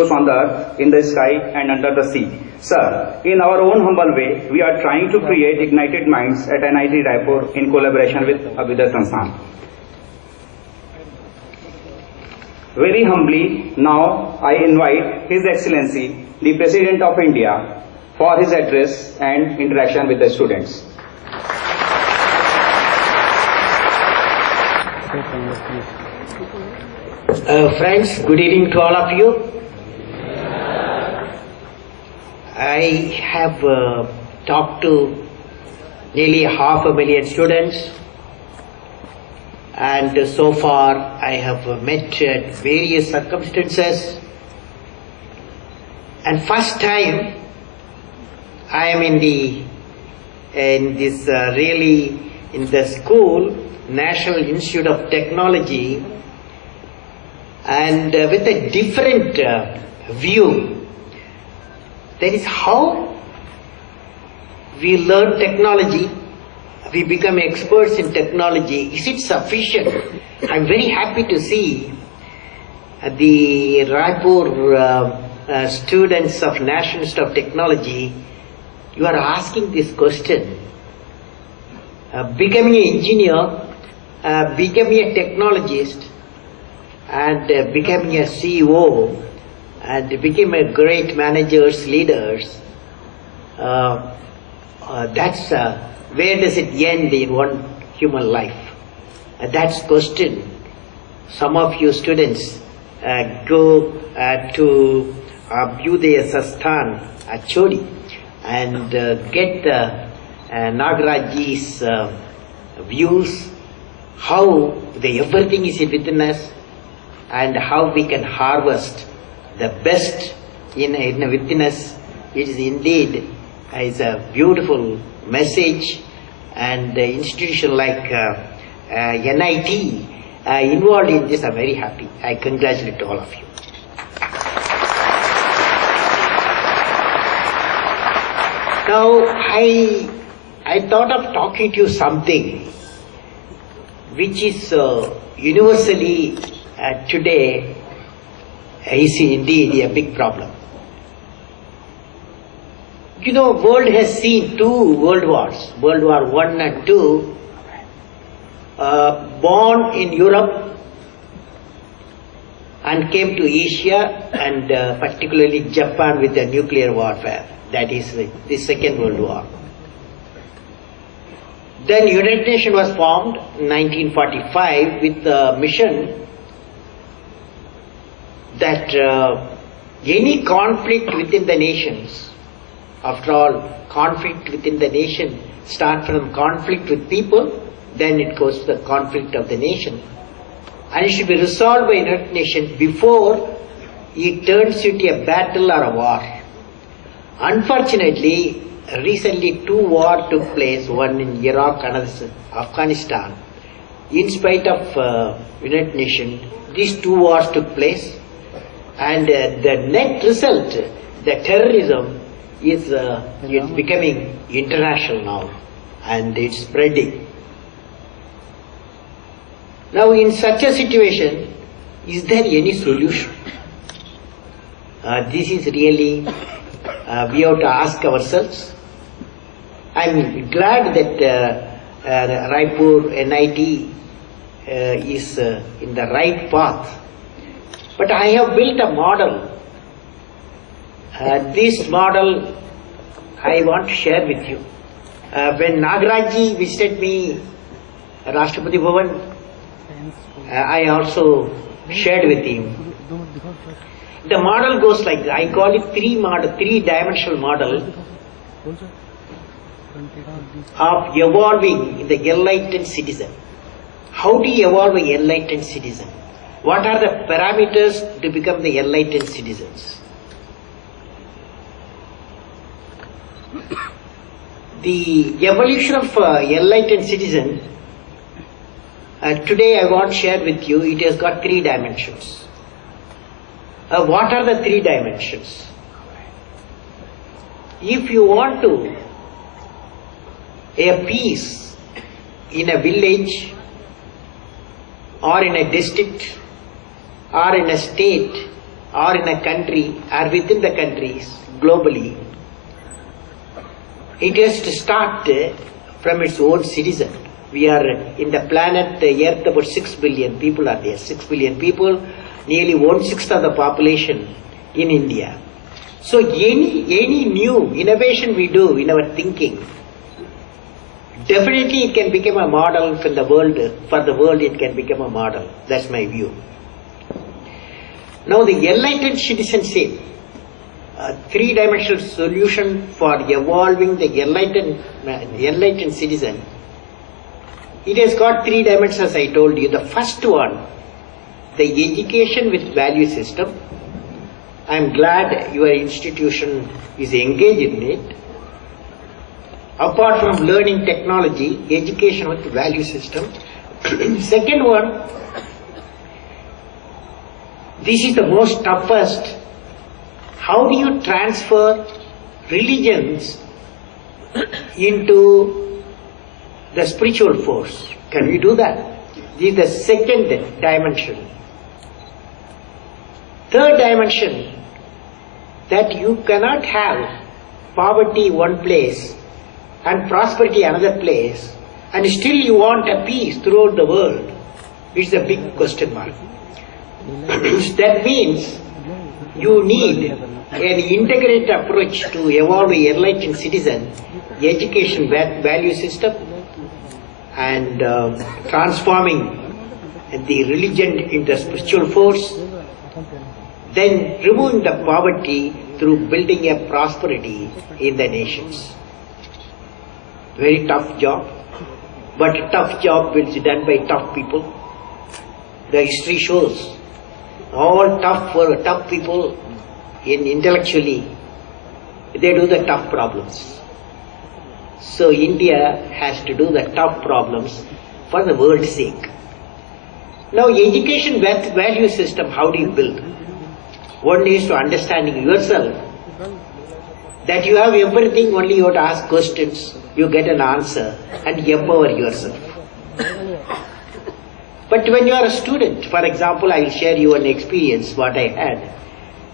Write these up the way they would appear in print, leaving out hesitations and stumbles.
on the earth, in the sky and under the sea. Sir, in our own humble way, we are trying to create ignited minds at NIT Raipur in collaboration with Abhyuday Sansthan. Very humbly, now I invite His Excellency, the President of India, for his address and interaction with the students. Friends, good evening to all of you. I have talked to nearly 500,000 students, and so far I have met at various circumstances, and first time I am in the school, National Institute of Technology, and with a different view. That is how we learn technology, we become experts in technology. Is it sufficient? I'm very happy to see the Raipur students of National Institute of Technology, you are asking this question. Becoming an engineer, becoming a technologist, and becoming a CEO, and became a great managers, leaders, that's where does it end in one human life? That's question. Some of you students go to Abhyuday Sansthan at Chodi and get Nagarajji's views, how everything is within us and how we can harvest the best within us. It is indeed is a beautiful message, and the institution like NIT involved in this. I'm very happy. I congratulate all of you. Now I thought of talking to you something which is universally today is indeed a big problem. You know, world has seen 2 world wars, World War I and II, born in Europe and came to Asia, and particularly Japan with the nuclear warfare. That is the Second World War. Then United Nations was formed in 1945 with the mission that any conflict within the nations, after all, conflict within the nation starts from conflict with people, then it goes to the conflict of the nation. And it should be resolved by United Nations before it turns into a battle or a war. Unfortunately, recently 2 wars took place, one in Iraq, another in Afghanistan. In spite of United Nations, these 2 wars took place, and the net result, the terrorism, is it's becoming international now, and it's spreading. Now, in such a situation, is there any solution? This is really we have to ask ourselves. I'm glad that Raipur NIT is in the right path. But I have built a model. This model I want to share with you. When Nagarajji visited me, Rashtrapati Bhavan, I also shared with him. The model goes like this. I call it 3-dimensional model of evolving the enlightened citizen. How do you evolve an enlightened citizen? What are the parameters to become the enlightened citizens? The evolution of enlightened citizen, today I want to share with you, it has got 3 dimensions. What are the 3 dimensions? If you want to a peace in a village or in a district or in a state or in a country or within the countries globally, it has to start from its own citizen. We are in the planet Earth, about 6 billion people are there. 6 billion people, nearly 1/6 of the population in India. So any new innovation we do in our thinking, definitely it can become a model for the world. For the world, it can become a model. That's my view. Now, the enlightened citizenship, a three-dimensional solution for evolving the enlightened citizen. It has got 3 dimensions, as I told you. The first one, the education with value system. I am glad your institution is engaged in it. Apart from learning technology, education with value system. Second one, this is the most toughest. How do you transfer religions into the spiritual force? Can we do that? This is the second dimension. Third dimension, that you cannot have poverty one place and prosperity another place, and still you want a peace throughout the world. It's a big question mark. That means you need an integrated approach to evolve an enlightened citizen, education value system, and transforming the religion into a spiritual force, then removing the poverty through building a prosperity in the nations. Very tough job, but a tough job will be done by tough people. The history shows all tough people intellectually, they do the tough problems. So India has to do the tough problems for the world's sake. Now, education value system, how do you build? One is to understanding yourself, that you have everything, only you have to ask questions, you get an answer, and empower yourself. But when you are a student, for example, I will share you an experience what I had.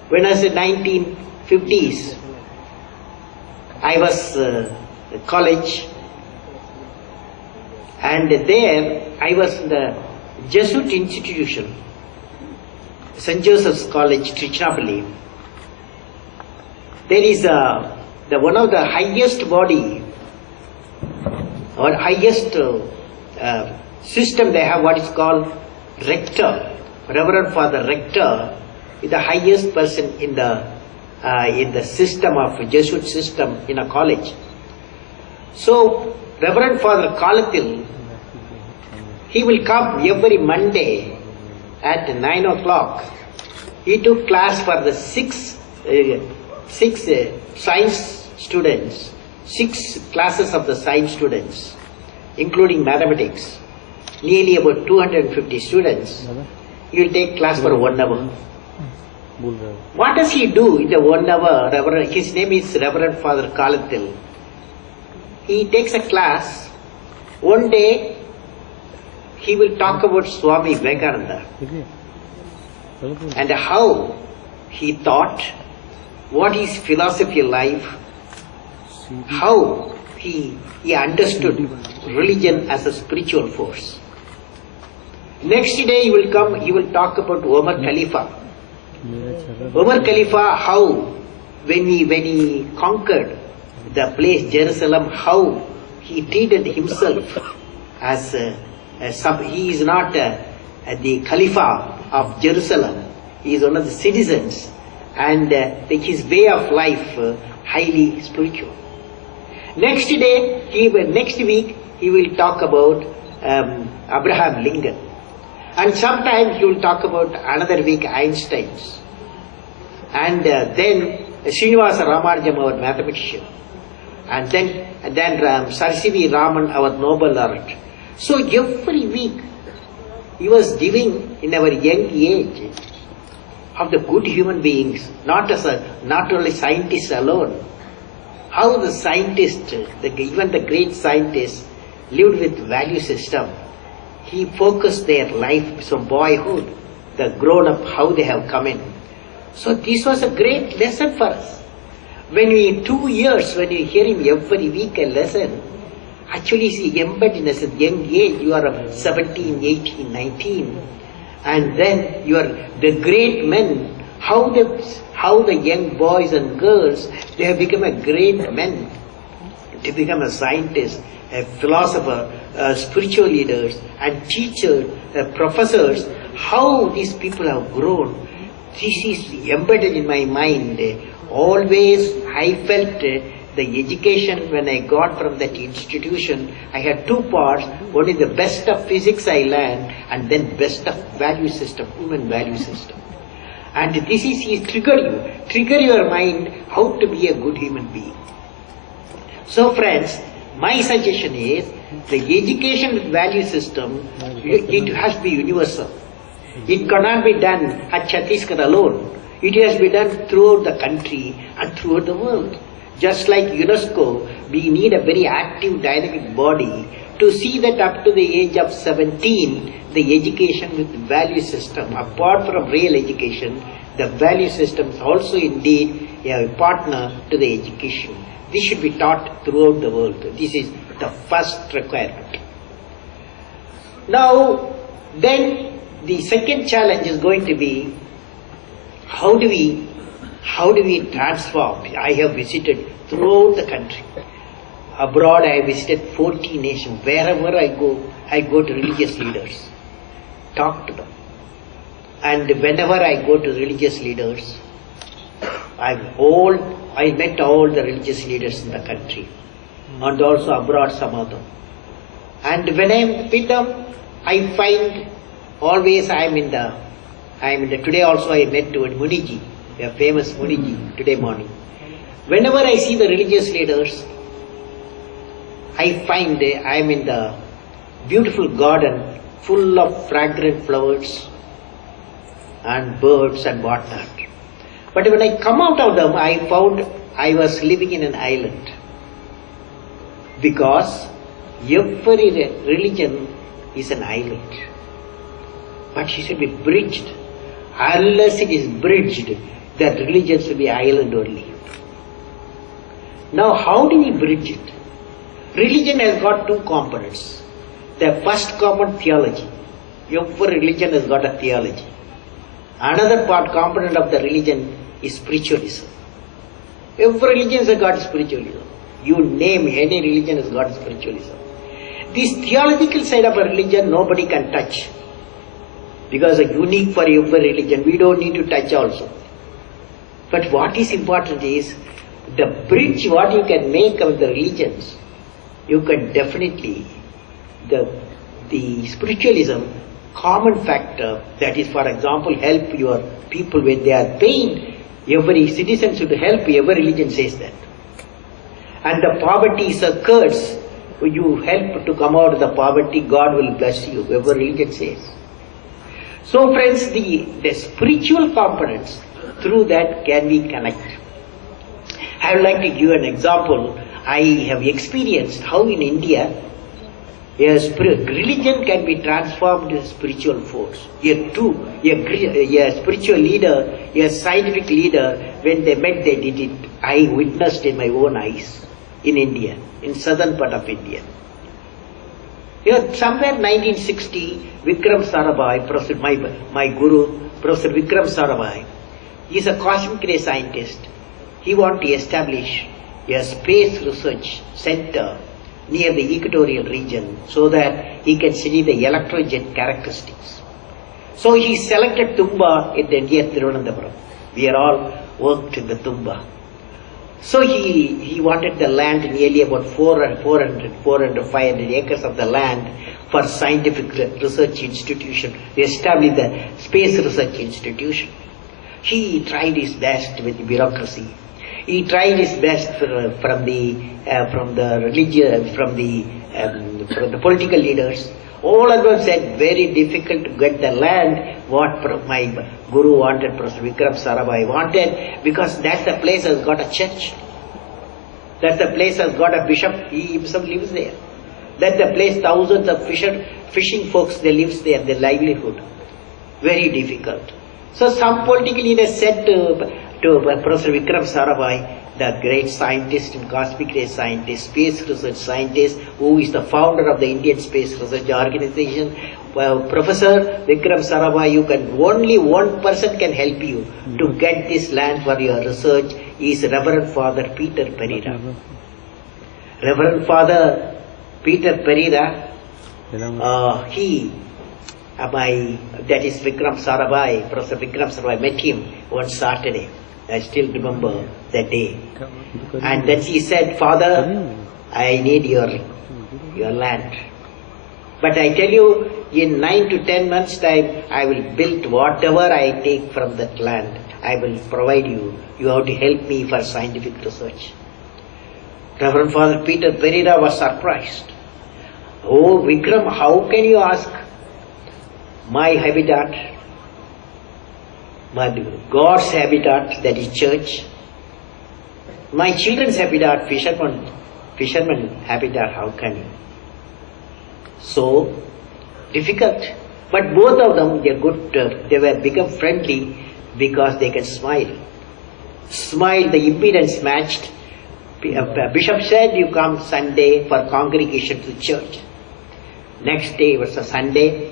When I was in 1950s, I was college, and there I was in the Jesuit institution, St. Joseph's College, Trichinopoli. There is one of the highest body or highest system they have, what is called rector, Reverend Father Rector, is the highest person in the system of Jesuit system in a college. So Reverend Father Kalatil, he will come every Monday at 9 o'clock. He took class for the six science students, 6 classes of the science students, including mathematics. Nearly about 250 students. He will take class for 1 hour. What does he do in the 1 hour? His name is Reverend Father Kalatil. He takes a class. One day, he will talk about Swami Vivekananda and how he thought, what is philosophy of life, how he understood religion as a spiritual force. Next day he will come, he will talk about Omar Khalifa. Omar Khalifa, how when he conquered the place Jerusalem, how he treated himself as he is not the Khalifa of Jerusalem. He is one of the citizens, and his way of life highly spiritual. Next week he will talk about Abraham Lincoln. And sometimes he will talk about another week Einstein's. And then Srinivasa Ramanujam, our mathematician. And then Sir C.V. Raman, our Nobel laureate. So every week he was giving in our young age of the good human beings, not only scientists alone. How the scientists, even the great scientists, lived with value system. He focused their life from boyhood, the grown up, how they have come in. So this was a great lesson for us. When we 2 years, when you hear him every week a lesson, actually see embedded in a young age, you are 17, 18, 19, and then you are the great men, how the young boys and girls, they have become a great men. They become a scientist, a philosopher, spiritual leaders, and teachers, professors, how these people have grown. This is embedded in my mind. Always I felt the education when I got from that institution, I had two parts. One is the best of physics I learned, and then best of value system, human value system. And this is trigger your mind how to be a good human being. So friends, my suggestion is the education with value system, it has to be universal. It cannot be done at Chhattisgarh alone. It has to be done throughout the country and throughout the world. Just like UNESCO, we need a very active, dynamic body to see that up to the age of 17, the education with value system, apart from real education, the value system is also indeed a partner to the education. This should be taught throughout the world. This is the first requirement. Now, then the second challenge is going to be how do we transform? I have visited throughout the country. Abroad I have visited 40 nations. Wherever I go to religious leaders, talk to them. And whenever I go to religious leaders, I met all the religious leaders in the country, and also abroad some of them. And when I am with them, I find always today also I met to Muniji, a famous Muniji, today morning. Whenever I see the religious leaders, I find I am in the beautiful garden full of fragrant flowers and birds and whatnot. But when I come out of them, I found I was living in an island. Because every religion is an island. But it should be bridged. Unless it is bridged, that religion should be island only. Now how do we bridge it? Religion has got two components. The first component, theology. Every religion has got a theology. Another component of the religion is spiritualism. Every religion has got spiritualism. You name any religion has got spiritualism. This theological side of a religion nobody can touch. Because it's unique for every religion. We don't need to touch also. But what is important is the bridge what you can make of the religions. You can definitely, the spiritualism, common factor, that is, for example, help your people when they are pain. Every citizen should help, every religion says that. And the poverty is a curse. You help to come out of the poverty, God will bless you, every religion says. So friends, the spiritual components, through that can we connect. I would like to give an example. I have experienced how in India, a religion can be transformed into a spiritual force. A spiritual leader, a scientific leader, when they met, they did it. I witnessed in my own eyes in India, in southern part of India. Somewhere 1960, Vikram Sarabhai, Professor, my guru, Professor Vikram Sarabhai, he is a cosmic ray scientist. He wanted to establish a space research center near the equatorial region so that he can study the electrojet characteristics. So he selected Tumba in the near Thiruvananthapuram. We are all worked in the Tumba. So he wanted the land, nearly about 400, 500 acres of the land for scientific research institution. They established the space research institution. He tried his best with the bureaucracy. He tried his best from the political leaders. All of them said very difficult to get the land what my guru wanted, Professor Vikram Sarabhai wanted, because that's the place has got a church. That's the place has got a bishop, he himself lives there. That's the place thousands of fishing folks, they lives there, their livelihood. Very difficult. So some political leaders said to Professor Vikram Sarabhai, the great scientist and cosmic ray scientist, space research scientist, who is the founder of the Indian Space Research Organization, Professor Vikram Sarabhai, you can, only one person can help you to get this land for your research, is Reverend Father Peter Pereira. Reverend Father Peter Pereira, that is Vikram Sarabhai, Professor Vikram Sarabhai, met him one Saturday. I still remember that day. And then he said, Father, I need your land. But I tell you, in 9 to 10 months' time, I will build whatever I take from that land. I will provide you. You have to help me for scientific research. Reverend Father Peter Pereira was surprised. Oh, Vikram, how can you ask my habitat, God's habitat, that is church, my children's habitat, fisherman habitat, how can you? So difficult. But both of them, they are good, they were become friendly because they can smile. Smile, the impedance matched. Bishop said, you come Sunday for congregation to church. Next day was a Sunday,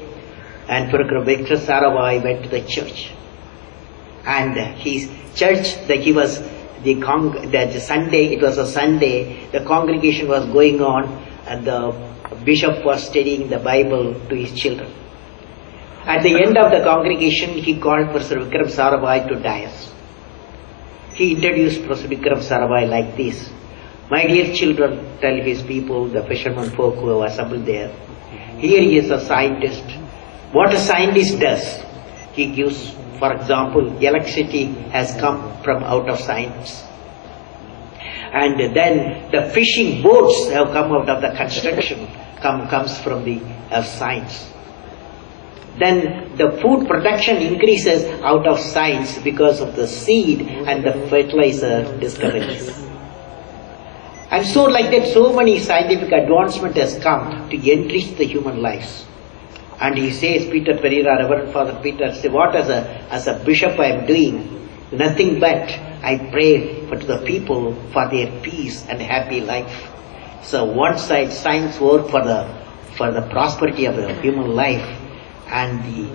and Professor Vikram Sarabhai went to the church. And his church, the Sunday, it was a Sunday, the congregation was going on, and the bishop was studying the Bible to his children. At the end of the congregation, he called Professor Vikram Sarabhai to dais. He introduced Professor Vikram Sarabhai like this. My dear children, tell his people, the fishermen folk who have assembled there, here he is a scientist. What a scientist does, he gives, for example, electricity has come from out of science. And then the fishing boats have come out of the construction, comes from the science. Then the food production increases out of science because of the seed and the fertilizer discoveries. And so like that, so many scientific advancement has come to enrich the human lives. And he says, Peter Pereira, Reverend Father Peter, say, what as a bishop I am doing? Nothing but I pray for the people for their peace and happy life. So one side science work for the prosperity of the human life, and the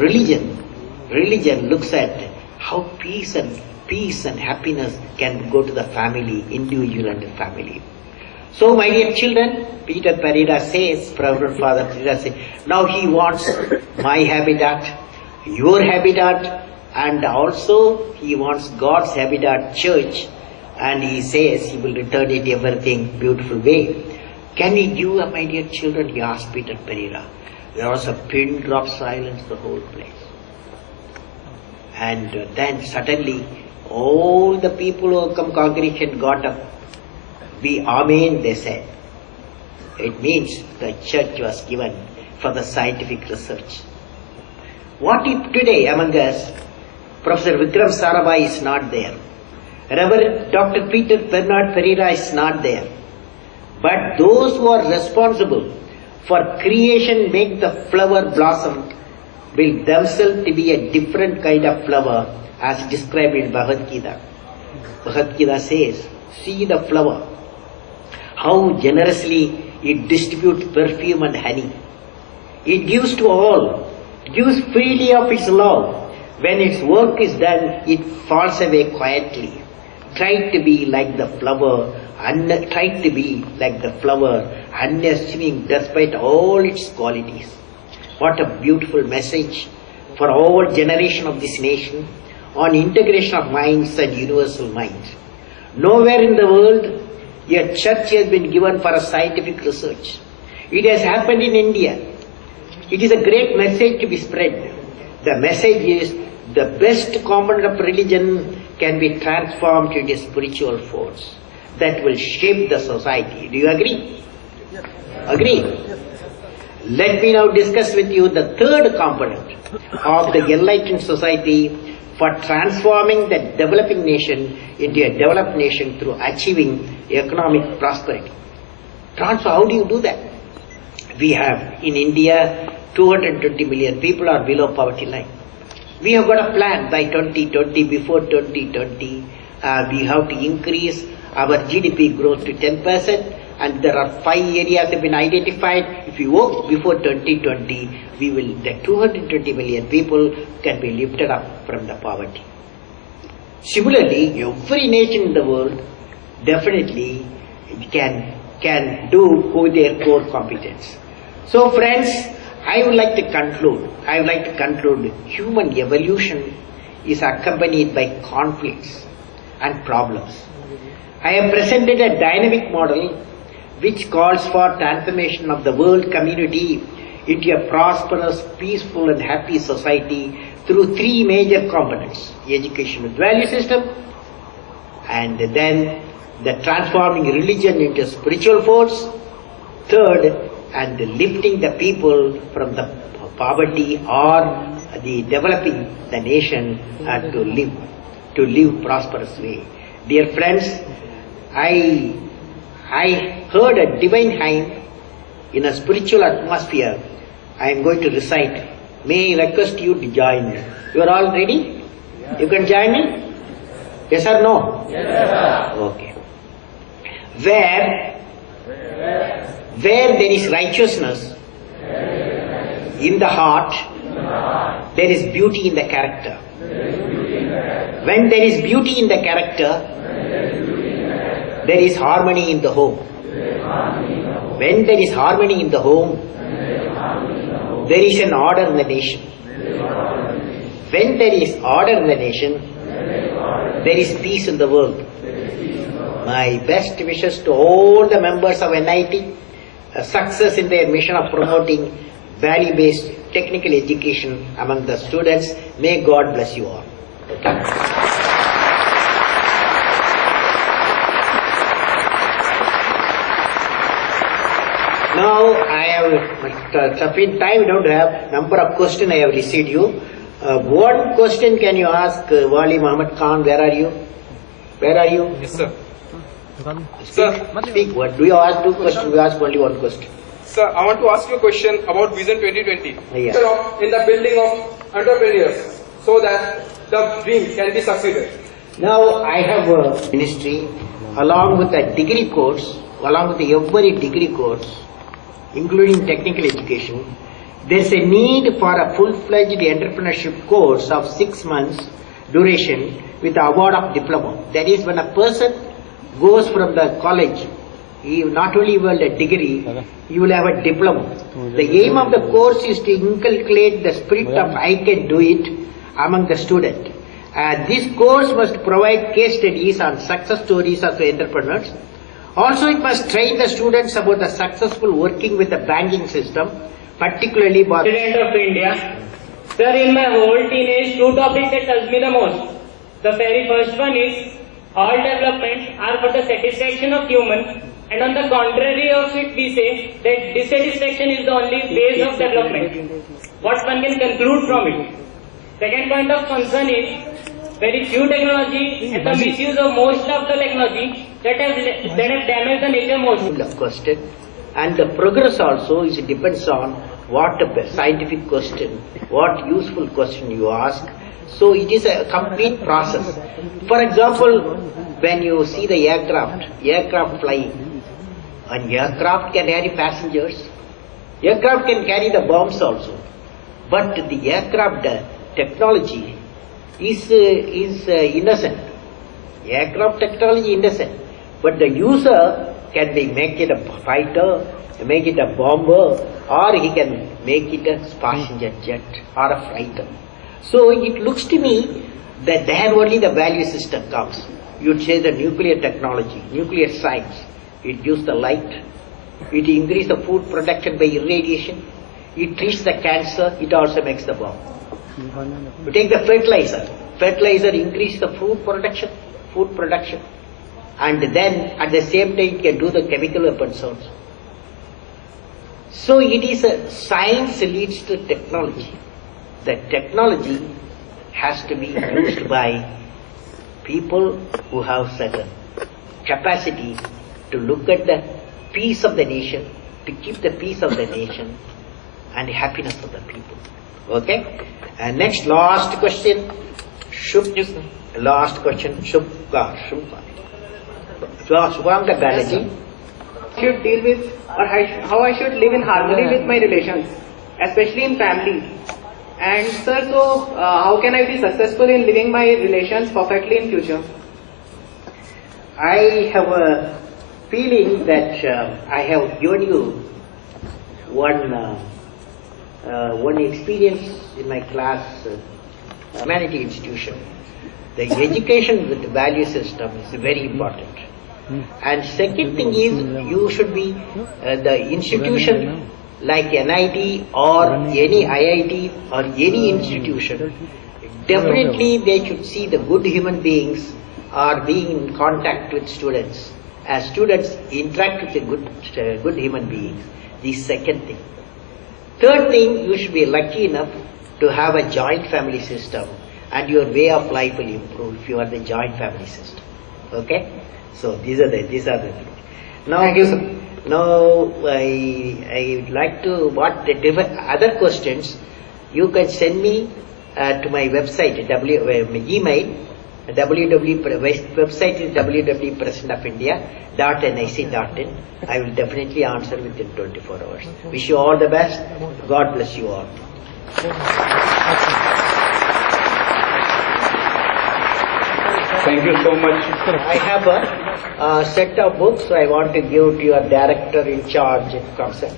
religion looks at how peace and happiness can go to the family, individual and the family. So my dear children, Peter Pereira says, Reverend Father Pereira says, now he wants my habitat, your habitat, and also he wants God's habitat, church, and he says he will return it everything beautiful way. Can we give, my dear children, he asked Peter Pereira. There was a pin drop silence the whole place. And then suddenly all the people who come congregation got up. We Amen, they said. It means the church was given for the scientific research. What if today among us, Professor Vikram Sarabhai is not there, Reverend Dr. Peter Bernard Pereira is not there, but those who are responsible for creation make the flower blossom will themselves to be a different kind of flower as described in Bhagavad Gita. Bhagavad Gita says, see the flower, how generously it distributes perfume and honey. It gives to all, gives freely of its love. When its work is done, it falls away quietly. Try to be like the flower, unassuming despite all its qualities. What a beautiful message for all generation of this nation on integration of minds and universal mind. Nowhere in the world a church has been given for a scientific research. It has happened in India. It is a great message to be spread. The message is the best component of religion can be transformed into a spiritual force that will shape the society. Do you agree? Yes. Agree? Yes. Let me now discuss with you the third component of the enlightened society for transforming the developing nation into a developed nation through achieving economic prosperity. How do you do that? We have in India 220 million people are below poverty line. We have got a plan by 2020, before 2020, we have to increase our GDP growth to 10%, and there are 5 areas have been identified. If we work before 2020, the 220 million people can be lifted up from the poverty. Similarly, every nation in the world definitely can do with their core competence. So friends, I would like to conclude human evolution is accompanied by conflicts and problems. I have presented a dynamic model which calls for transformation of the world community into a prosperous, peaceful and happy society through 3 major components: education with value system, and then the transforming religion into spiritual force, third, and lifting the people from the poverty or the developing the nation to live prosperous way. Dear friends, I heard a divine hymn in a spiritual atmosphere. I am going to recite. May I request you to join me. You are all ready? Yeah. You can join me? Yes or no? Yes, sir. Okay. Where there is righteousness in the heart, there is beauty in the character. When there is beauty in the character, there is harmony in the home. When there is harmony in the home, there is an order in the nation. When there is order in the nation, there is peace in the world. My best wishes to all the members of NIT, success in their mission of promoting value-based technical education among the students. May God bless you all. Now I have sufficient time, don't have number of questions I have received you. One question can you ask Wali Muhammad Khan? Where are you? Where are you? Yes, sir. Speak. What do you ask? 2 questions. We ask only 1 question. Sir, I want to ask you a question about Vision 2020. Yeah. In the building of entrepreneurs, so that the dream can be succeeded. Now I have a ministry along with a degree course, along with every degree course, including technical education. There is a need for a full-fledged entrepreneurship course of 6 months duration with the award of diploma. That is, when a person goes from the college, he not only will a degree, he will have a diploma. The aim of the course is to inculcate the spirit of I can do it among the student. This course must provide case studies on success stories of the entrepreneurs. Also, it must train the students about the successful working with the banking system, particularly for President of India. Sir, in my whole teenage, 2 topics that touch me the most. The very first one is, all developments are for the satisfaction of human, and on the contrary of it we say that dissatisfaction is the only base of development. What one can conclude from it. Second point of concern is, very few technology and the misuse of most of the technology that have damaged the nature most. the question, and the progress also depends on what scientific question, what useful question you ask. So it is a complete process. For example, when you see the aircraft flying, an aircraft can carry passengers, aircraft can carry the bombs also, but the aircraft technology is innocent. Aircraft technology innocent, but the user can make it a fighter, make it a bomber, or he can make it a passenger jet or a fighter. So it looks to me that there only the value system comes. You'd say the nuclear technology, nuclear science, it gives the light, it increases the food production by irradiation, it treats the cancer, it also makes the bomb. You take the fertilizer increase the food production, and then at the same time it can do the chemical weapons also. So it is science leads to technology. The technology has to be used by people who have certain capacity to look at the peace of the nation, to keep the peace of the nation and the happiness of the people. Okay? And next, last question. Last question. Shubhanka Banerjee. Should deal with or how I should live in harmony with my relations, especially in family. And sir, so how can I be successful in living my relations perfectly in future? I have a feeling that I have given you one experience in my class, humanity institution. The education with the value system is very important. And second thing is, you should be the institution like NIT or any IIT or any institution. Definitely they should see the good human beings are being in contact with students. As students interact with the good human beings. The second thing. Third thing, you should be lucky enough to have a joint family system, and your way of life will improve if you are the joint family system. Okay? So these are the things. Now, Thank you, sir. Now I would like to other questions you can send me to my website Gmail. Website is www.presidentofIndia.nic.in. I will definitely answer within 24 hours. Wish you all the best. God bless you all. Thank you so much. I have a set of books I want to give to your director in charge concept.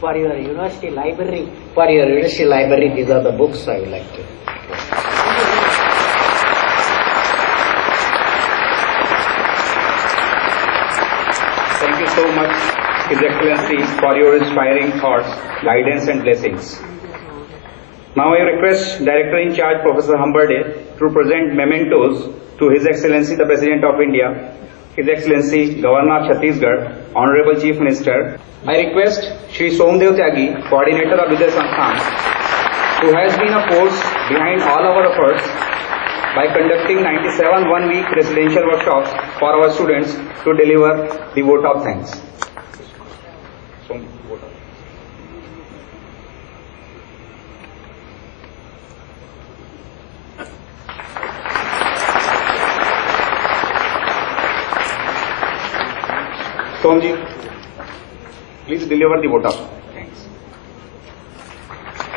For your university library. For your university library, these are the books I would like to. Thank you so much, His Excellency, for your inspiring thoughts, guidance and blessings. Now I request Director in Charge Professor hon'ble to present mementos to His Excellency the President of India, His Excellency Governor of Chhattisgarh, Honorable Chief Minister. I request Shri Somdev Tyagi, Coordinator of Vidya Sansthan, who has been a force behind all our efforts by conducting 97 one-week residential workshops for our students to deliver the vote of thanks. Somji, please deliver the vote of.